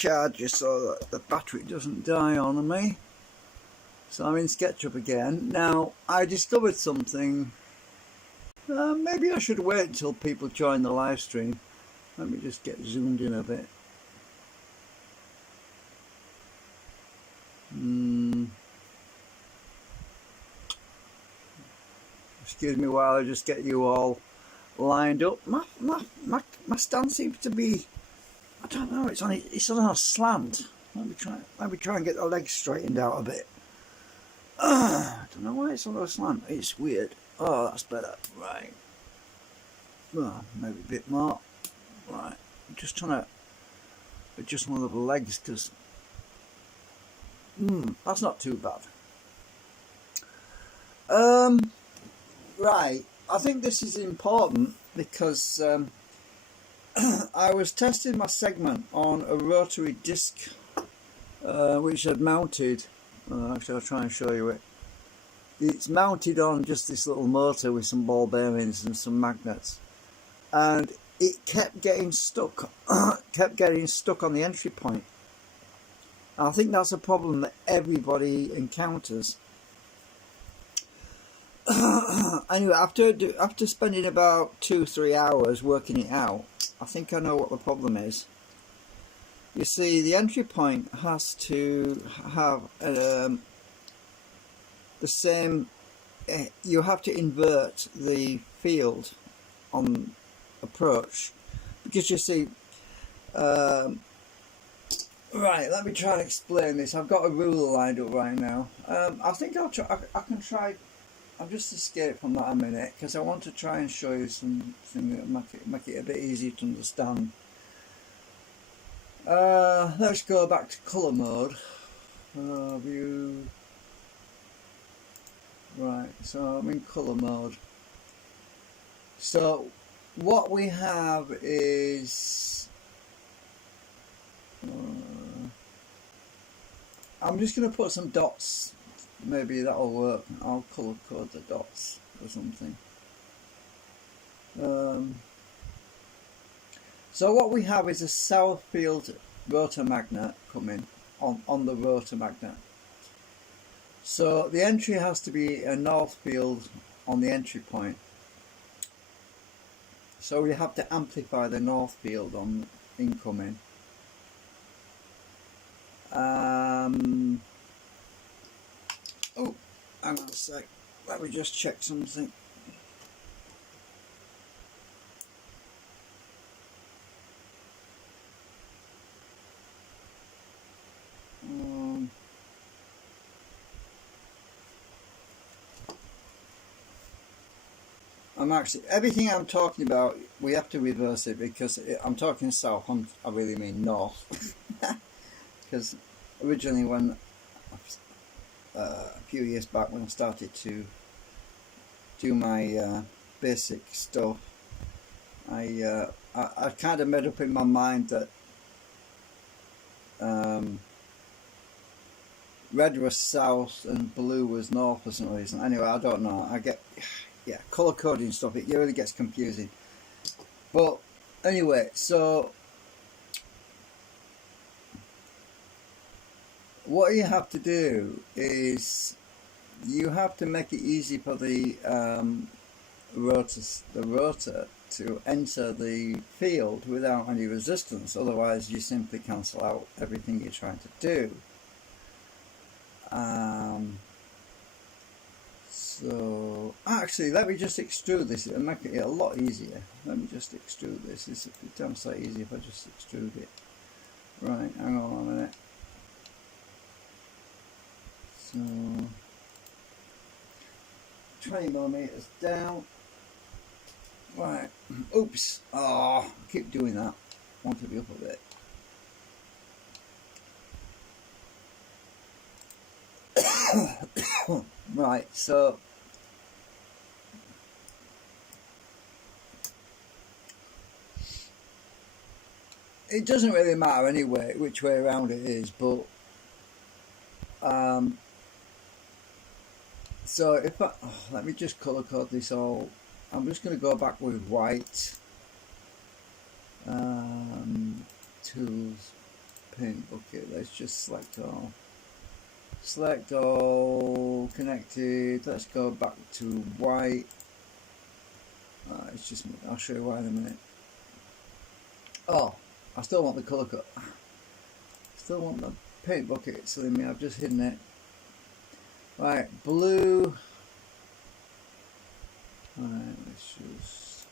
charger so that the battery doesn't die on me. So I'm in SketchUp again. Now I discovered something. Maybe I should wait until people join the live stream. Let me just get zoomed in a bit. Excuse me while I just get you all lined up. My stand seems to be, I don't know, it's on a slant. Let me try and get the legs straightened out a bit. I don't know why it's on a slant. It's weird. Oh, that's better. Right. Well, maybe a bit more. Right. I'm just trying to adjust one of the legs because that's not too bad. Right. I think this is important because I was testing my segment on a rotary disc which I'd mounted. Actually, I'll try and show you it. It's mounted on just this little motor with some ball bearings and some magnets, and it kept getting stuck. Kept getting stuck on the entry point. I think that's a problem that everybody encounters. Anyway, after spending about 2-3 hours working it out, I think I know what the problem is. You see, the entry point has to have the same. You have to invert the field on approach, because you see. Right, let me try and explain this. I've got a ruler lined up right now. I think I'll try. I can try. I'll just escape from that a minute because I want to try and show you something that make it a bit easier to understand. Let's go back to colour mode. View. Right, so I'm in colour mode. So what we have is I'm just going to put some dots. Maybe that'll work. I'll colour code the dots or something. So what we have is a south field rotor magnet coming on the rotor magnet. So the entry has to be a north field on the entry point. So we have to amplify the north field on incoming. Oh, hang on a sec. Let me just check something. I'm actually, everything I'm talking about, we have to reverse it because I'm talking south, I really mean north. Because originally when, a few years back when I started to do my basic stuff, I kind of made up in my mind that red was south and blue was north for some reason. Anyway, I don't know. Yeah, colour coding stuff, it really gets confusing. But anyway, so what you have to do is you have to make it easy for the rotor to enter the field without any resistance. Otherwise, you simply cancel out everything you're trying to do. So actually, let me just extrude this. It'll make it a lot easier. Let me just extrude this. It's damn so easy if I just extrude it. Right, hang on a minute. So 20mm down. Right. Oops. Oh, I keep doing that. Want to be up a bit. Right, so it doesn't really matter anyway which way around it is, but so if let me just colour code this all. I'm just going to go back with white. Tools, paint bucket. Let's just select all connected. Let's go back to white. It's just, I'll show you why in a minute. Oh, I still want the colour cut. Still want the paint bucket, silly me, I've just hidden it. Right, blue. Right, let's just...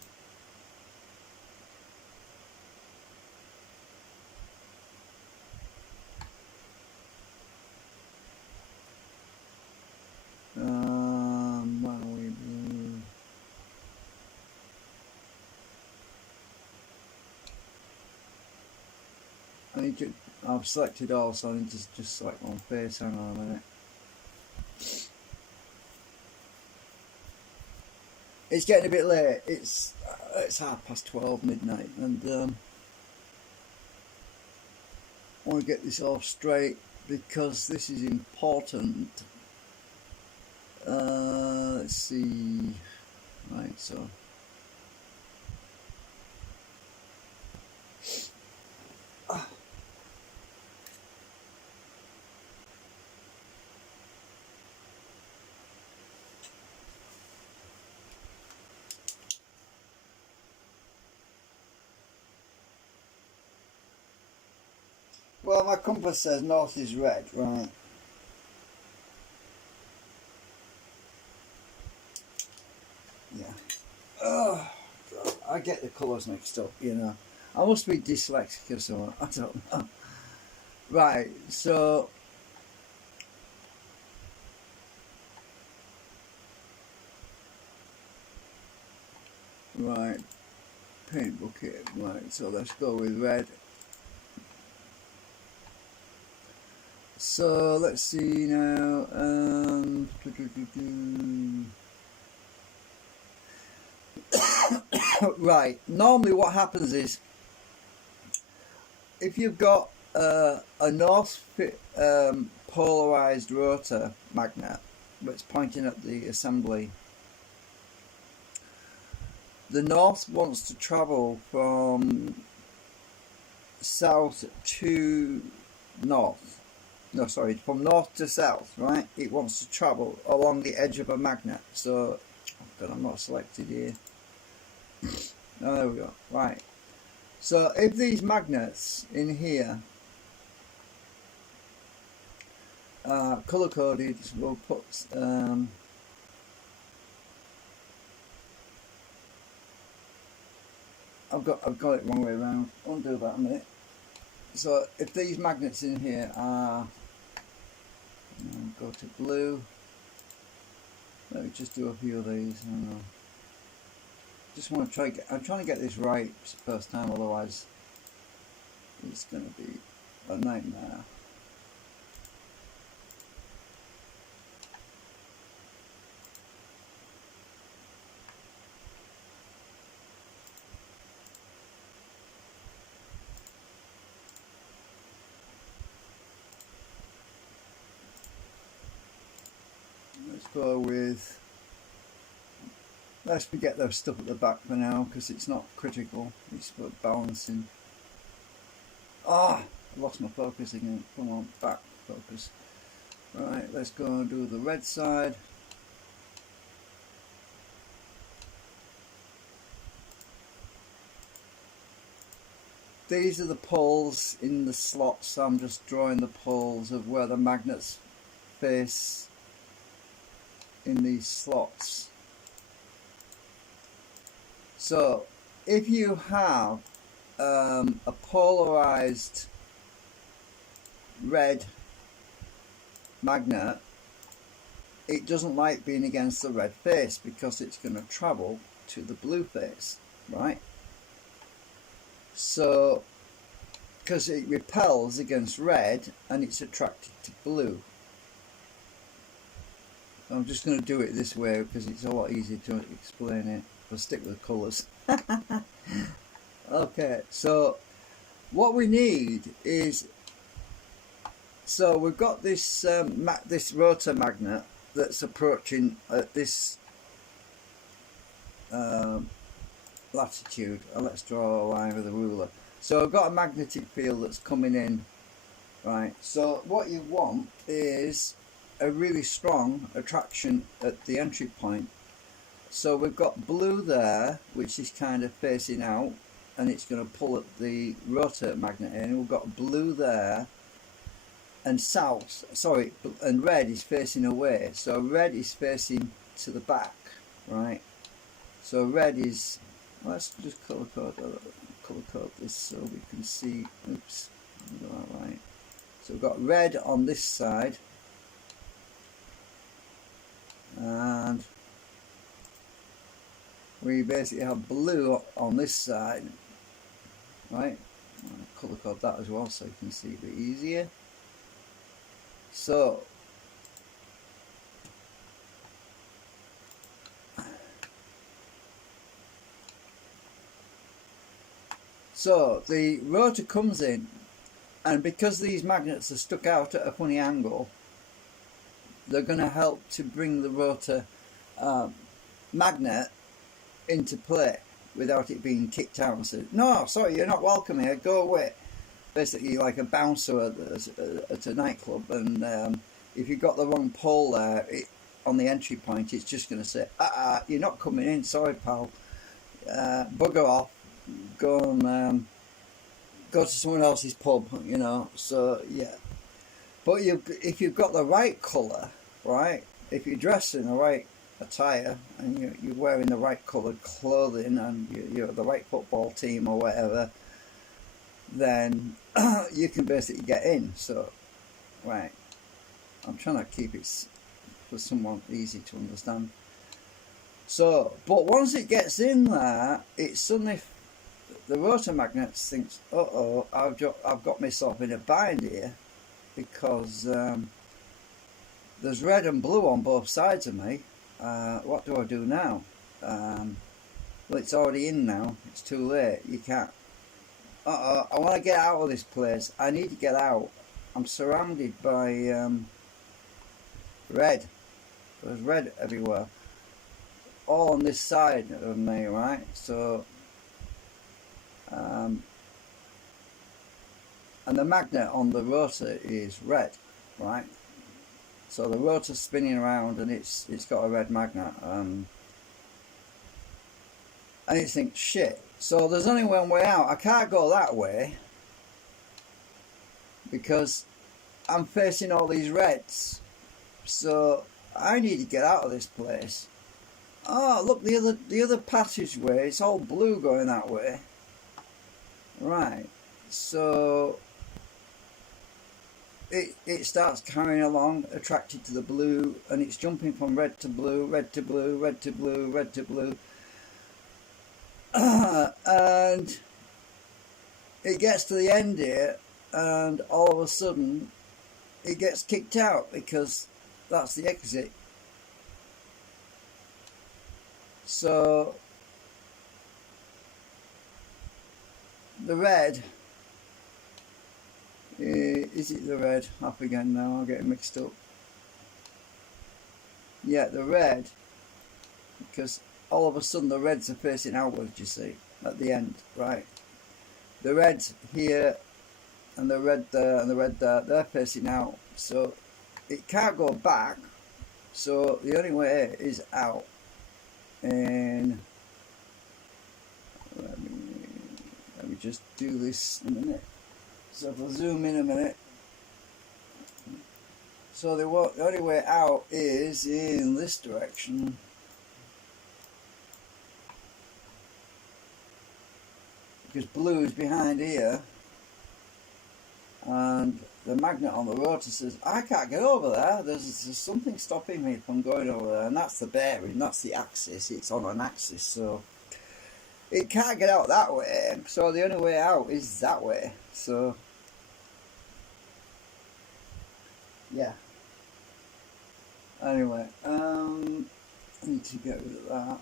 why are we blue? I need to, I've selected all, so I need to just select one face. Hang on a minute. It's getting a bit late. It's 12:30 midnight, and I want to get this all straight because this is important. Let's see. Right, so. Well, my compass says north is red, right? Yeah. Oh, God. I get the colours mixed up, you know. I must be dyslexic or something. I don't know. Right, so... Right, paint bucket. Right, so let's go with red. So let's see now. Right. Normally, what happens is if you've got a north polarized rotor magnet that's pointing at the assembly, the north wants to travel from south to north. No, sorry, from north to south, right? It wants to travel along the edge of a magnet. So, God, I'm not selected here. Oh, there we go. Right. So, if these magnets in here are color coded, we'll put I've got it wrong way around. I'll do that in a minute. So if these magnets in here are, go to blue. Let me just do a few of these. I don't know. Just want to try. I'm trying to get this right first time, otherwise it's going to be a nightmare. Let's go with, let's forget those stuff at the back for now because it's not critical, it's about balancing. I lost my focus again. Come on, back focus. Right, let's go and do the red side. These are the poles in the slots, so I'm just drawing the poles of where the magnets face in these slots. So if you have a polarized red magnet, it doesn't like being against the red face because it's going to travel to the blue face, right? So because it repels against red and it's attracted to blue. I'm just going to do it this way because it's a lot easier to explain it. I'll stick with the colours. Okay, so what we need is, so we've got this this rotor magnet that's approaching at this latitude. Let's draw a line with a ruler. So I've got a magnetic field that's coming in right? So what you want is a really strong attraction at the entry point. So we've got blue there, which is kind of facing out, and it's going to pull at the rotor magnet in. We've got blue there, and and red is facing away. So red is facing to the back, right? So red is, let's just colour code this so we can see. Oops, right. So we've got red on this side, and we basically have blue on this side, right? I'll colour code that as well so you can see a bit easier. So the rotor comes in, and because these magnets are stuck out at a funny angle, they're going to help to bring the rotor magnet into play without it being kicked out and said, no, sorry, you're not welcome here, go away. Basically like a bouncer at a nightclub, and if you've got the wrong pole there on the entry point, it's just going to say, you're not coming in, sorry pal, bugger off, go and go to someone else's pub, you know. So yeah, but if you've got the right colour, right, if you're dressed in the right attire and you're wearing the right coloured clothing and you're the right football team or whatever, then you can basically get in. So right, I'm trying to keep it for someone easy to understand. So but once it gets in there, it suddenly, the rotor magnet thinks, uh-oh, I've got myself in a bind here, because there's red and blue on both sides of me. What do I do now? Well, it's already in now, it's too late, you can't. I want to get out of this place, I need to get out. I'm surrounded by red. There's red everywhere, all on this side of me, right? So and the magnet on the rotor is red, right? So the rotor's spinning around and it's got a red magnet, and you think, shit, so there's only one way out. I can't go that way because I'm facing all these reds, so I need to get out of this place. Oh look, the other passageway, it's all blue going that way. Right, so it starts carrying along, attracted to the blue, and it's jumping from red to blue, red to blue, red to blue, red to blue, and it gets to the end here, and all of a sudden it gets kicked out because that's the exit. So the red, is it the red? Up again now, I'm getting mixed up. Yeah, the red, because all of a sudden the reds are facing outwards, you see, at the end, right? The red here and the red there and the red there, they're facing out, so it can't go back, so the only way is out. And let me just do this in a minute. So if I zoom in a minute, so the only way out is in this direction, because blue is behind here, and the magnet on the rotor says, I can't get over there, there's something stopping me from going over there, and that's the bearing, that's the axis, it's on an axis, so it can't get out that way, so the only way out is that way. So yeah, anyway, I need to get rid of that.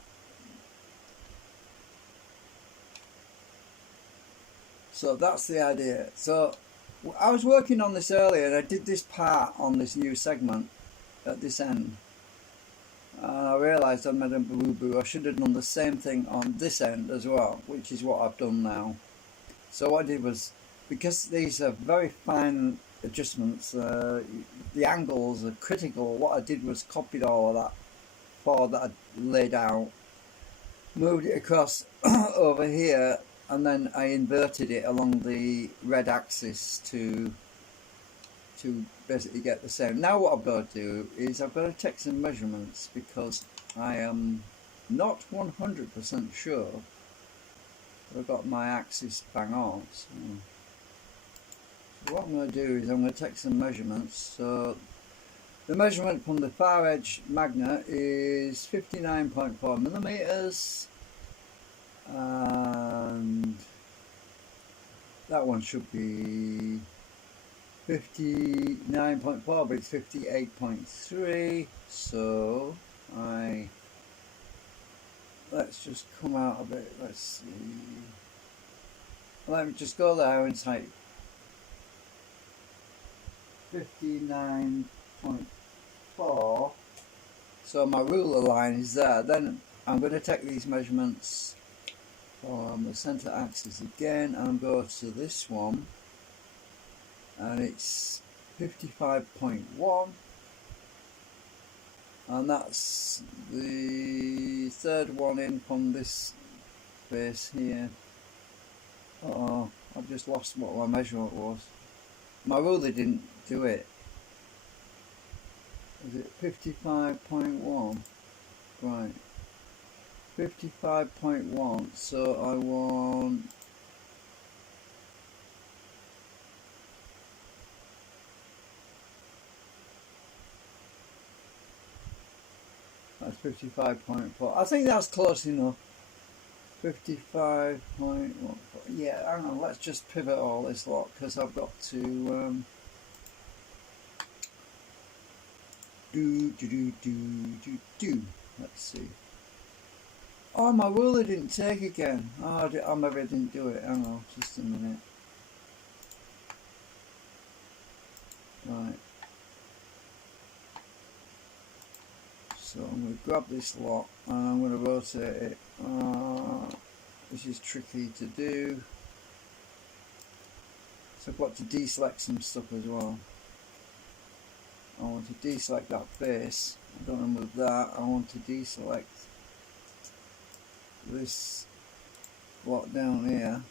So that's the idea. So I was working on this earlier, and I did this part on this new segment at this end, and I realised I made a boo-boo. I should have done the same thing on this end as well, which is what I've done now. So what I did was, because these are very fine adjustments. The angles are critical. What I did was copied all of that board that I laid out, moved it across over here, and then I inverted it along the red axis to basically get the same. Now what I've got to do is I've got to take some measurements because I am not 100% sure I've got my axis bang on. So what I'm going to do is I'm going to take some measurements. So the measurement from the far edge magnet is 59.4 millimeters, and that one should be 59.4, but it's 58.3. So let's just come out a bit. Let's see. Let me just go there and type 59.4. So my ruler line is there. Then I'm going to take these measurements from the center axis again and go to this one, and it's 55.1, and that's the third one in from this base here. Uh-oh, I've just lost what my measurement was. My ruler didn't do it. Is it 55.1? Right. 55.1, so I want that's 55.4. I think that's close enough. 55.1. Yeah, hang on, let's just pivot all this lot because I've got to let's see. Oh, my ruler didn't take again. Oh, maybe I didn't do it. Hang on, just a minute. Right. So I'm going to grab this lot and I'm going to rotate it. This is tricky to do. So I've got to deselect some stuff as well. I want to deselect that face. I don't want to move that. I want to deselect this lot down here.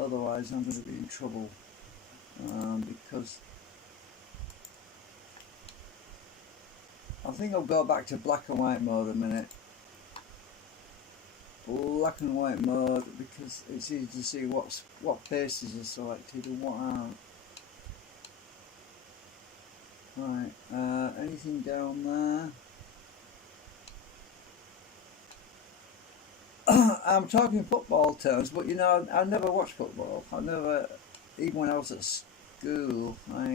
Otherwise I'm going to be in trouble because I think I'll go back to black and white mode a minute. Black and white mode because it's easy to see what faces are selected and what aren't. Right, anything down there? I'm talking football terms, but you know, I never watched football. I never, even when I was at school, I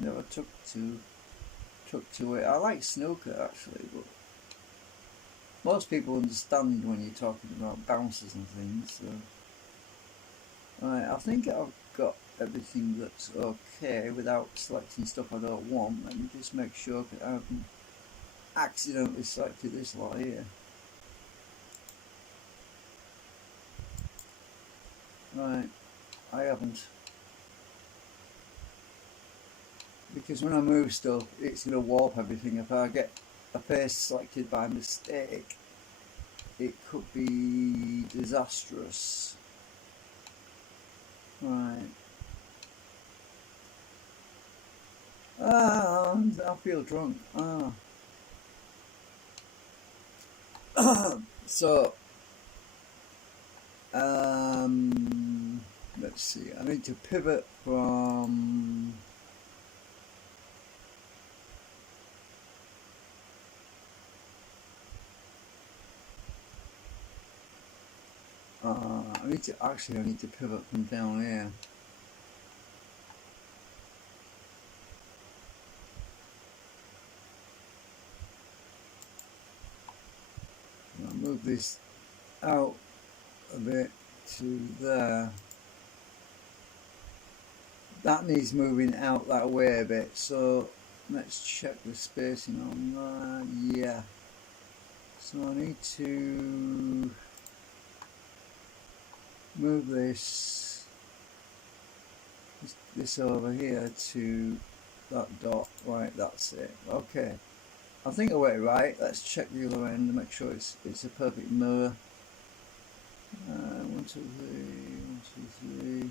never took to it. I like snooker actually, but most people understand when you're talking about bounces and things. So, right, I think I've got everything that's okay without selecting stuff I don't want. Let me just make sure that I haven't accidentally selected this lot here. Right, I haven't, because when I move stuff it's going to warp everything. If I get a face selected by mistake, it could be disastrous. Right. I feel drunk. So let's see, I need to pivot from I need to pivot from down here. I'll move this out a bit to there. That needs moving out that way a bit, so let's check the spacing on that. Yeah, so I need to move this this over here to that dot. Right, that's it. Okay, I think I went right. Let's check the other end and make sure it's a perfect mirror. 1, 2, 3, 1, 2, 3.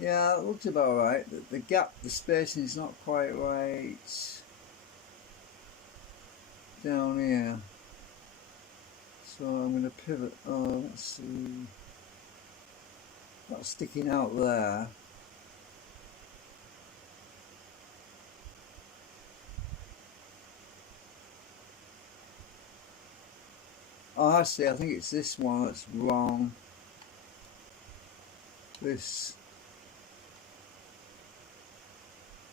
Yeah, it looks about right. The gap, the spacing is not quite right down here. So I'm going to pivot. Oh, let's see. That's sticking out there. Oh, I see. I think it's this one that's wrong. This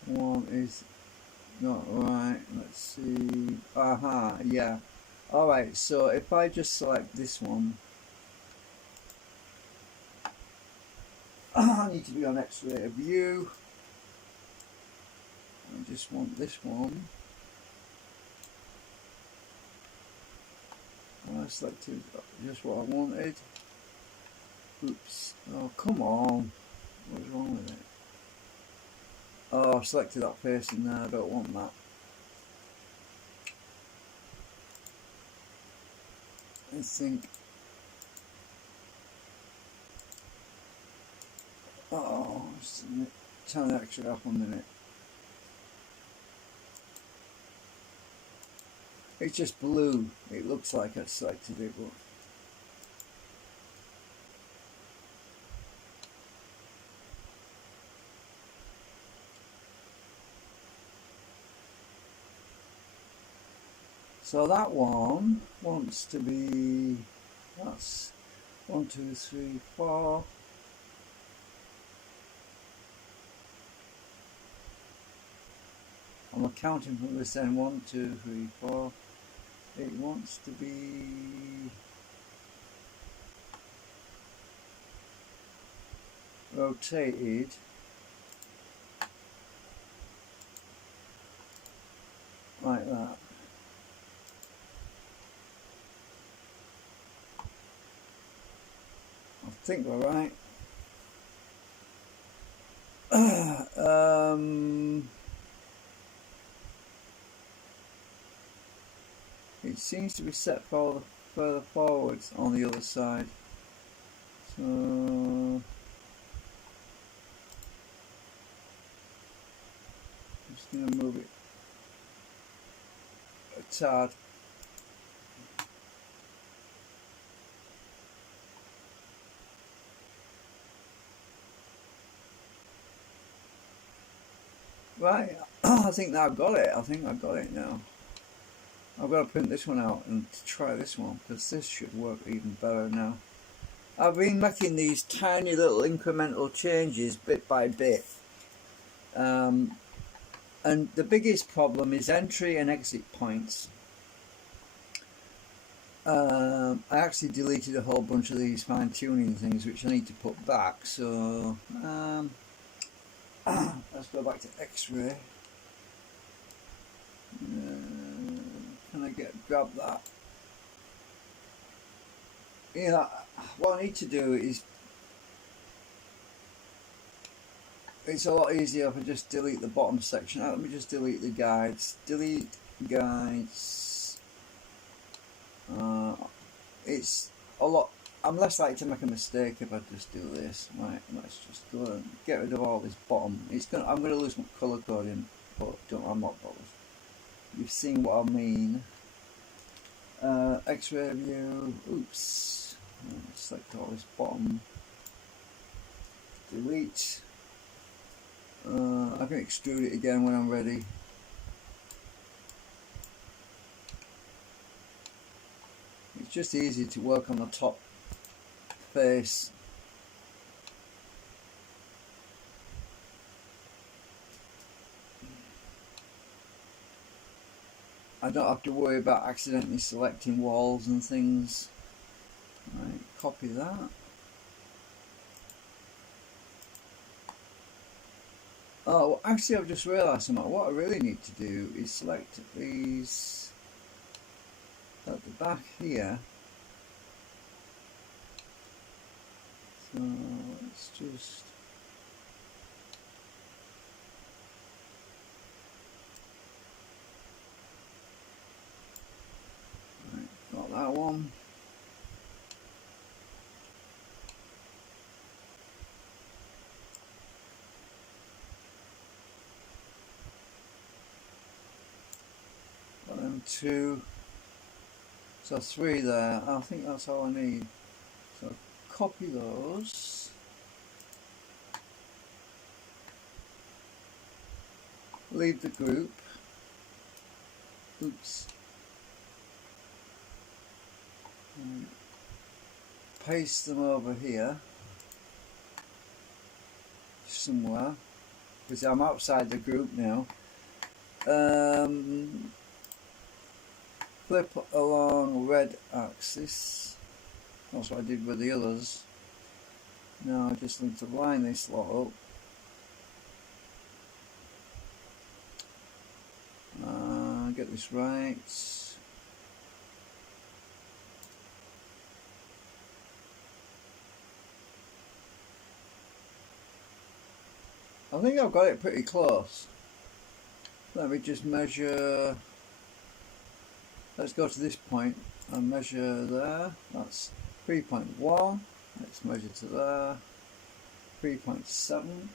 one is not right. Let's see. Aha, yeah. Alright, so if I just select this one, I need to be on X-ray view. I just want this one. I selected just what I wanted. Oops. Oh, come on. What's wrong with it? Oh, I've selected that face in there. I don't want that. I think. Oh, turn that actually up 1 minute. It's just blue. It looks like I selected it, but so that one wants to be, that's 1, 2, 3, 4. I'm counting from this end. 1, 2, 3, 4. It wants to be rotated like that. I think we're right. It seems to be set further forwards on the other side. So I'm just going to move it a tad. Right, I think I've got it. I think I've got it now. I've got to print this one out and try this one, because this should work even better now. I've been making these tiny little incremental changes bit by bit. And the biggest problem is entry and exit points. I actually deleted a whole bunch of these fine-tuning things which I need to put back, so let's go back to X-ray. Can I grab that? Yeah, what I need to do is, it's a lot easier if I just delete the bottom section. Let me just delete the guides. Delete guides. It's a lot. I'm less likely to make a mistake if I just do this. Right, let's just go and get rid of all this bottom. I'm gonna lose my colour coding, but I'm not bothered. You've seen what I mean. X-ray view. Oops. Select all this bottom. Delete. I can extrude it again when I'm ready. It's just easy to work on the top face. I don't have to worry about accidentally selecting walls and things. Right, copy that. Oh, actually I've just realised something. What I really need to do is select these at the back here. So let's just 2, so 3 there. I think that's all I need. So copy those. Leave the group. Oops. Paste them over here somewhere because I'm outside the group now. Flip along red axis. That's what I did with the others. Now I just need to line this lot up. Get this right. I think I've got it pretty close. Let me just measure. Let's go to this point and measure there. That's 3.1. Let's measure to there. 3.7.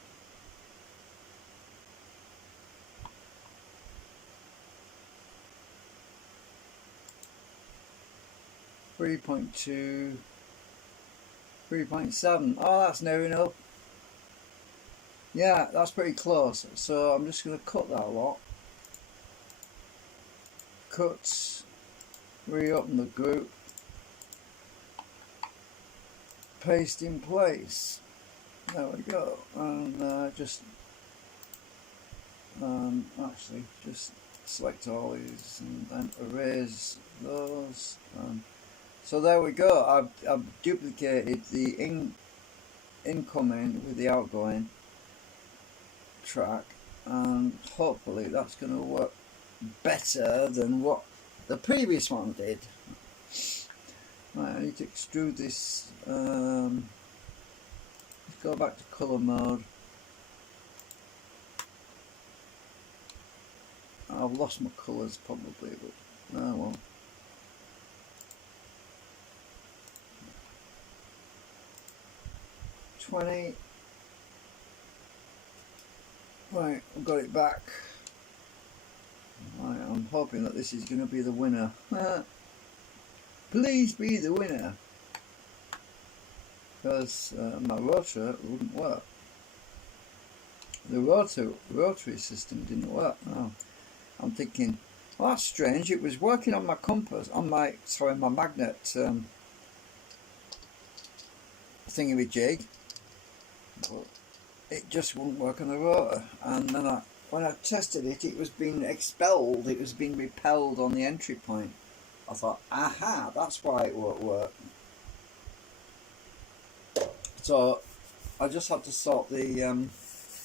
3.2, 3.7. Oh, that's near enough. Yeah, that's pretty close. So I'm just going to cut that lot. Cut. Reopen the group. Paste in place. There we go. And actually just select all these and then erase those. So there we go. I've duplicated the incoming with the outgoing track, and hopefully that's going to work better than what the previous one did. Right, I need to extrude this. Let's go back to colour mode. I've lost my colours probably, but oh well. Right, I've got it back. Right, I'm hoping that this is going to be the winner. Please be the winner, because my rotor wouldn't work. The rotary system didn't work. No. I'm thinking, well, that's strange. It was working on my compass, on my magnet thingamajig. But it just wouldn't work on the rotor, and then when I tested it, it was being expelled, it was being repelled on the entry point. I thought, aha, that's why it won't work. So I just had to sort the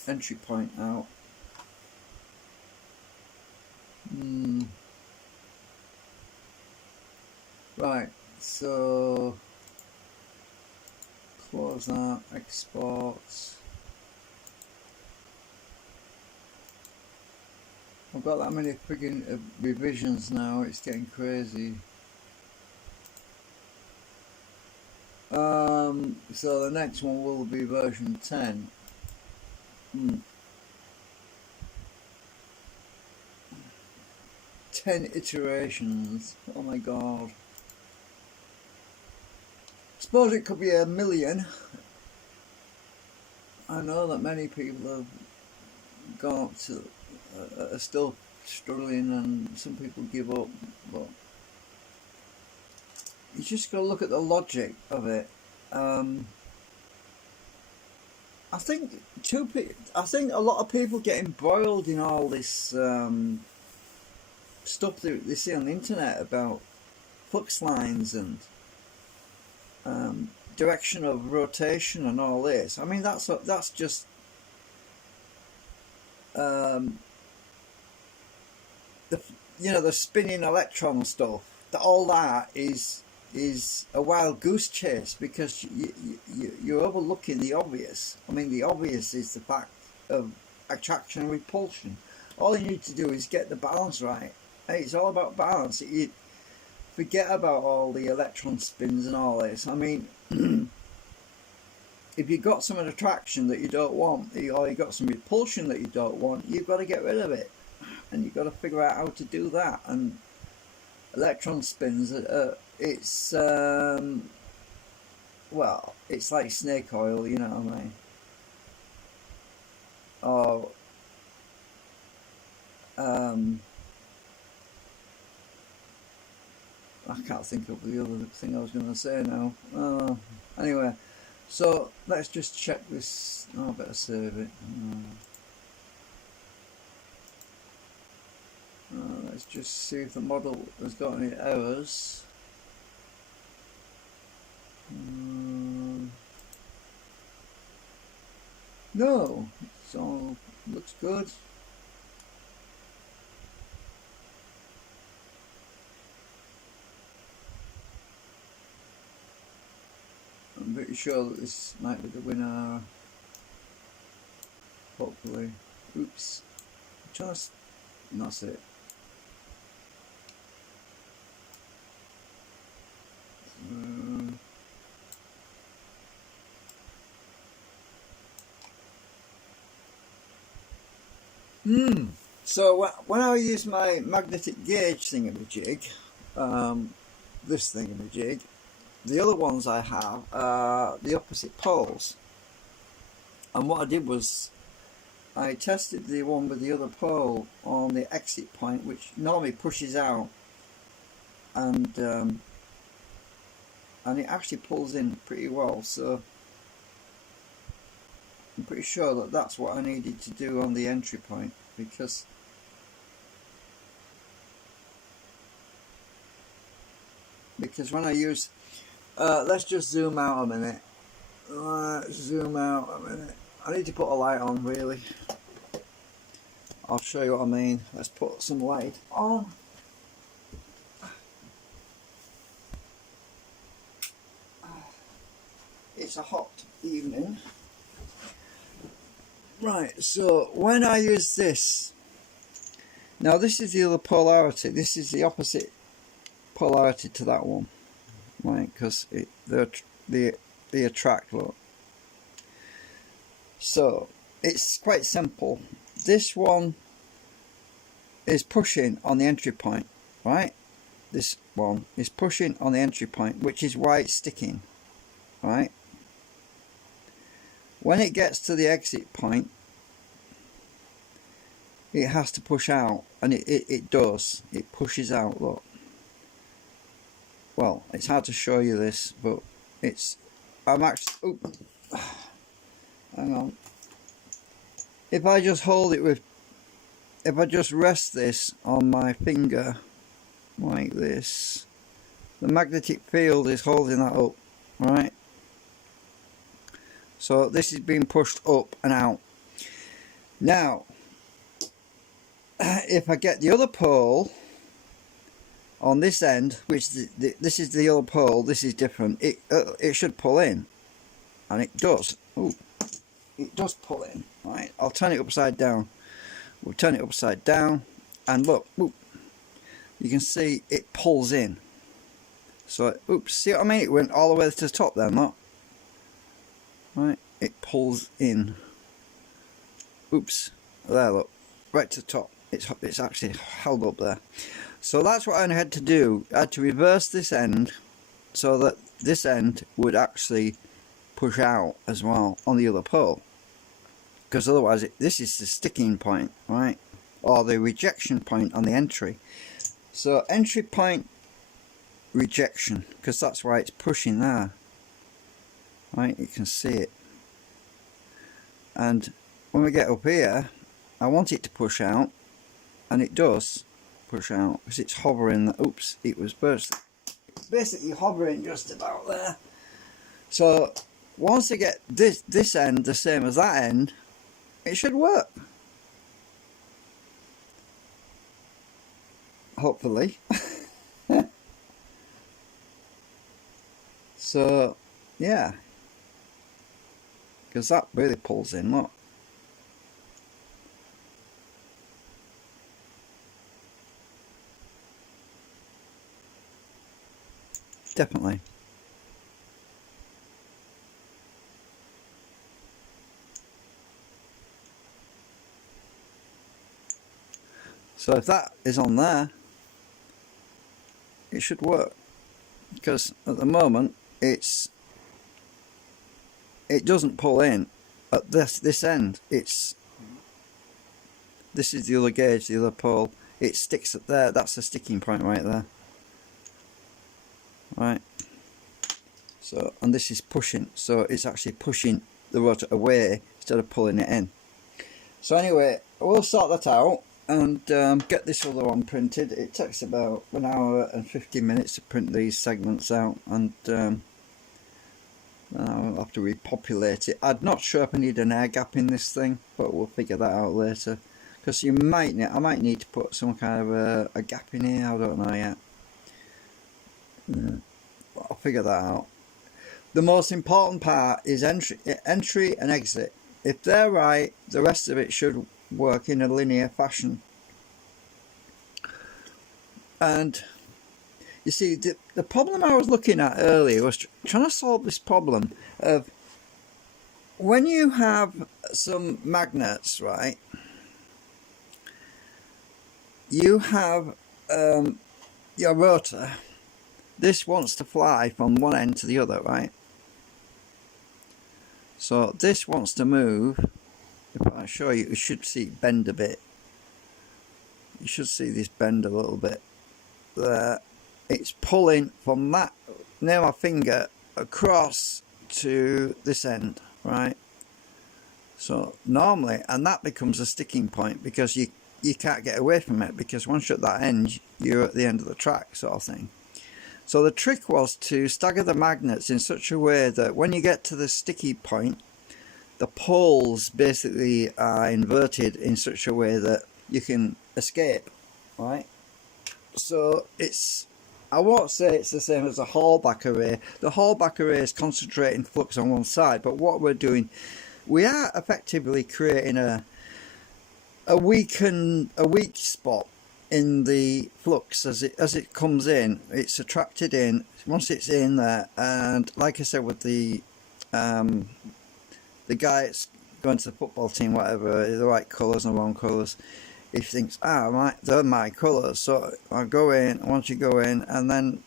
entry point out. Right, so close that, export. I've got that many friggin' revisions now, it's getting crazy. So the next one will be version 10. 10 iterations, oh my god. Suppose it could be 1 million. I know that many people have gone up to are still struggling, and some people give up, but you just got to look at the logic of it. I think a lot of people get embroiled in all this stuff that they see on the internet about flux lines and direction of rotation and all this. I mean, that's just the spinning electron stuff. All that is a wild goose chase, because you're overlooking the obvious. I mean, the obvious is the fact of attraction and repulsion. All you need to do is get the balance right. It's all about balance. You forget about all the electron spins and all this. I mean, if you've got some attraction that you don't want, or you've got some repulsion that you don't want, you've got to get rid of it. And you've got to figure out how to do that. And electron spins. It's well, it's like snake oil, you know what I mean? Or I can't think of the other thing I was going to say now. Anyway, so let's just check this. Oh, I better save it. Let's just see if the model has got any errors. No, it's all looks good. I'm pretty sure that this might be the winner. Hopefully. Oops. Just that's it. So when I use my magnetic gauge thingamajig, this thingamajig, the other ones I have are the opposite poles. And what I did was I tested the one with the other pole on the exit point, which normally pushes out, and it actually pulls in pretty well. So I'm pretty sure that that's what I needed to do on the entry point, because when I use let's just zoom out a minute. Let's zoom out a minute. I need to put a light on, really. I'll show you what I mean. Let's put some light on. It's a hot evening. Right, so when I use this, now this is the other polarity. This is the opposite polarity to that one, right? Because they attract. Look. So it's quite simple. This one is pushing on the entry point, right? This one is pushing on the entry point, which is why it's sticking, right? When it gets to the exit point, it has to push out, and it does. It pushes out, look. Well, it's hard to show you this, but I'm actually, hang on. If I just hold it with, if I just rest this on my finger, like this, the magnetic field is holding that up, right? So this is being pushed up and out. Now, if I get the other pole on this end, which this is the other pole, this is different. It should pull in, and it does. Ooh, it does pull in. Right, I'll turn it upside down. We'll turn it upside down, and look, ooh, you can see it pulls in. So, oops, see what I mean? It went all the way to the top then, look. Right, it pulls in. Oops, there, look, right to the top. It's actually held up there. So that's what I had to do. I had to reverse this end so that this end would actually push out as well on the other pole. Because otherwise, this is the sticking point, right? Or the rejection point on the entry. So entry point, rejection, because that's why it's pushing there. Right, you can see it. And when we get up here, I want it to push out, and it does push out because it's hovering. Oops, it was basically hovering just about there. So once I get this end the same as that end, it should work. Hopefully. So yeah, because that really pulls in, look. Definitely. So if that is on there, it should work, because at the moment it doesn't pull in at this end. This is the other gauge, the other pole. It sticks at there. That's the sticking point right there. Right. So, and this is pushing. So it's actually pushing the rotor away instead of pulling it in. So anyway, we'll sort that out and get this other one printed. It takes about 1 hour and 50 minutes to print these segments out, and I'll have to repopulate it. I'm not sure if I need an air gap in this thing, but we'll figure that out later. Because I might need to put some kind of a gap in here. I don't know yet. I'll figure that out. The most important part is entry and exit. If they're right, the rest of it should work in a linear fashion. And you see, the problem I was looking at earlier was trying to solve this problem of when you have some magnets, right? You have your rotor. This wants to fly from one end to the other, right? So this wants to move. If I show you, you should see it bend a bit. You should see this bend a little bit. There. It's pulling from that near my finger across to this end, right? So normally, and that becomes a sticking point, because you can't get away from it, because once you're at that end, you're at the end of the track, sort of thing. So the trick was to stagger the magnets in such a way that when you get to the sticky point, the poles basically are inverted in such a way that you can escape, right? So I won't say it's the same as a Hallback array. The Hallback array is concentrating flux on one side, but what we're doing, we are effectively creating a weak spot in the flux as it comes in. It's attracted in once it's in there, and like I said, with the guy that's going to the football team, whatever, the right colours and the wrong colours, he thinks, they're my colours, so I go in. Once you go in, and then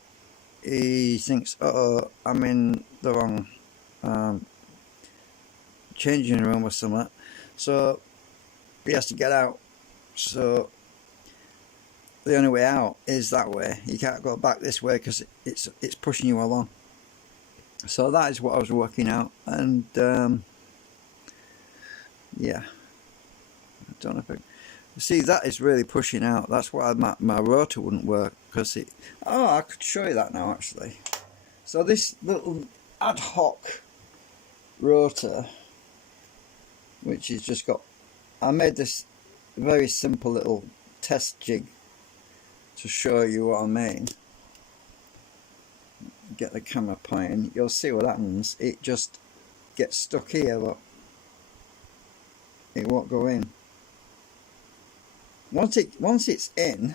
he thinks, uh-oh, I'm in the wrong changing room or something, so he has to get out. So the only way out is that way. You can't go back this way because it's pushing you along. So that is what I was working out, and yeah, I don't know if see, that is really pushing out. That's why my rotor wouldn't work, because I could show you that now actually. So this little ad hoc rotor, which is just got, I made this very simple little test jig to show you what I mean. Get the camera pointing, you'll see what happens. It just gets stuck here, look. It won't go in. Once it's in,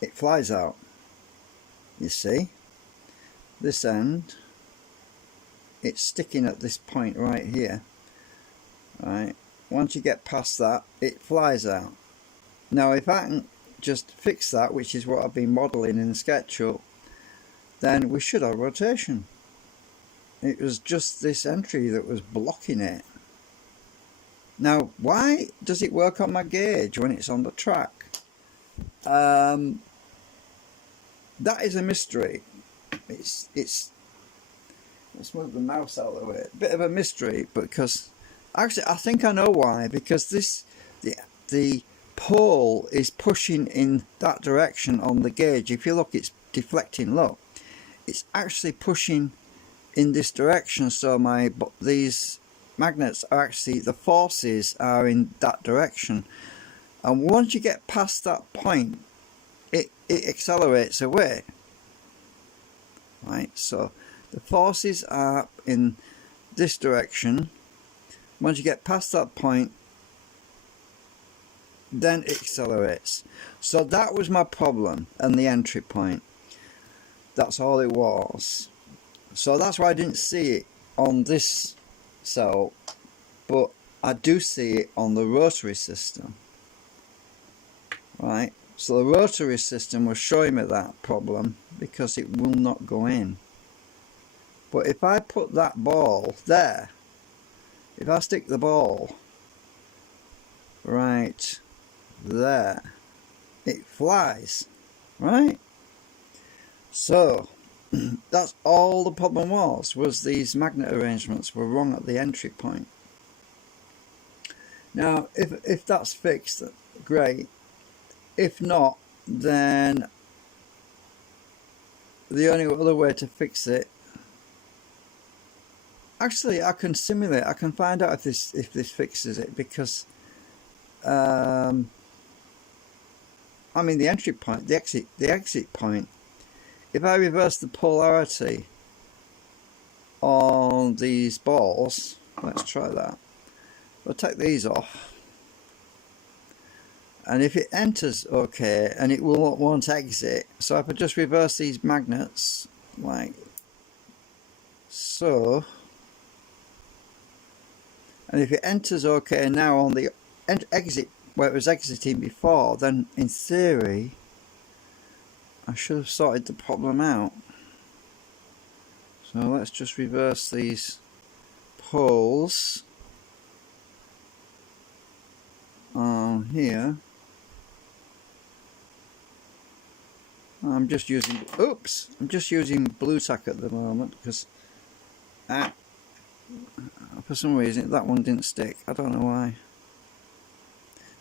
it flies out. You see, this end, it's sticking at this point right here. Right. Once you get past that, it flies out. Now, if I can just fix that, which is what I've been modelling in the SketchUp, then we should have rotation. It was just this entry that was blocking it. Now, why does it work on my gauge when it's on the track? That is a mystery. Let's move the mouse out of the way. A bit of a mystery, because actually I think I know why. Because the pole is pushing in that direction on the gauge. If you look, it's deflecting. Look, it's actually pushing in this direction. So these magnets are actually, the forces are in that direction, and once you get past that point, it accelerates away, right? So the forces are in this direction. Once you get past that point, then it accelerates. So that was my problem, and the entry point, that's all it was. So that's why I didn't see it on this cell, but I do see it on the rotary system. right? So the rotary system was showing me that problem because it will not go in. But if I put that ball there, if I stick the ball right there, it flies, right? So that's all the problem was these magnet arrangements were wrong at the entry point. Now if that's fixed, great. If not, then the only other way to fix it, actually I can simulate, I can find out if this fixes it, because I mean the entry point, the exit point, if I reverse the polarity on these balls, let's try that. We'll take these off, and if it enters okay, and it won't exit, so if I just reverse these magnets like so, and if it enters okay now on the exit where it was exiting before, then in theory I should have sorted the problem out. So let's just reverse these poles on here. I'm just using blue tack at the moment because for some reason that one didn't stick. I don't know why.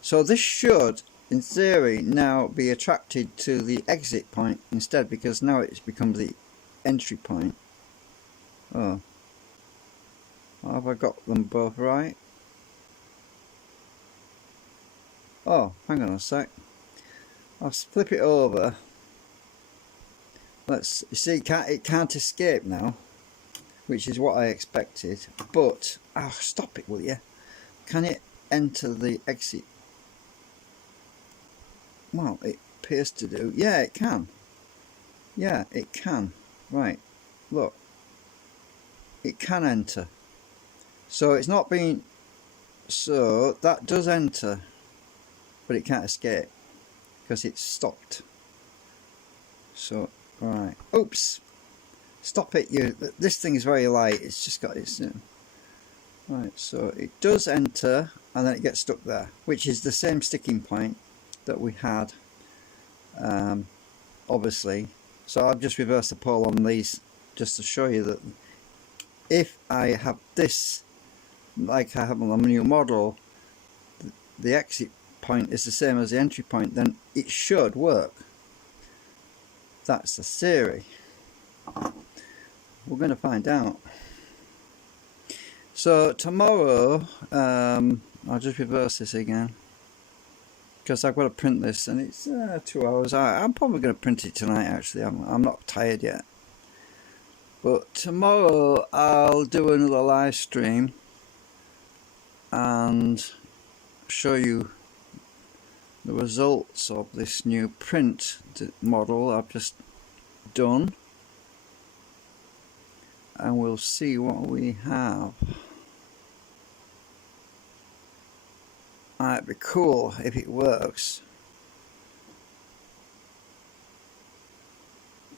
So this should, in theory, now be attracted to the exit point instead, because now it's become the entry point. Oh, have I got them both right? Oh, hang on a sec. I'll flip it over. You see, it can't escape now, which is what I expected. But stop it, will you? Can it enter the exit? Well, it appears to do. Yeah, it can. Yeah, it can. Right, look. It can enter. So it's not being... So that does enter, but it can't escape because it's stopped. So, right. Oops! Stop it, you. This thing is very light. It's just got its... Right, so it does enter and then it gets stuck there, which is the same sticking point that we had, obviously. So I've just reversed the pole on these just to show you that if I have this like I have on the new model, the exit point is the same as the entry point, then it should work. That's the theory. We're going to find out. So tomorrow I'll just reverse this again, because I've got to print this, and it's 2 hours. I'm probably going to print it tonight, actually. I'm not tired yet. But tomorrow I'll do another live stream and show you the results of this new print model I've just done, and we'll see what we have. It'd be cool if it works.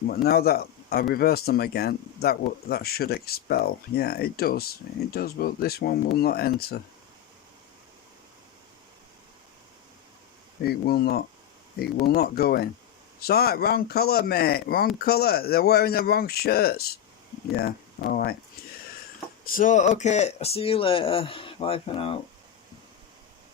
But now that I reversed them again, that should expel. Yeah, it does. It does, but this one will not enter. It will not. It will not go in. Sorry, wrong colour, mate. Wrong colour. They're wearing the wrong shirts. Yeah. All right. So, okay. See you later. Bye for now.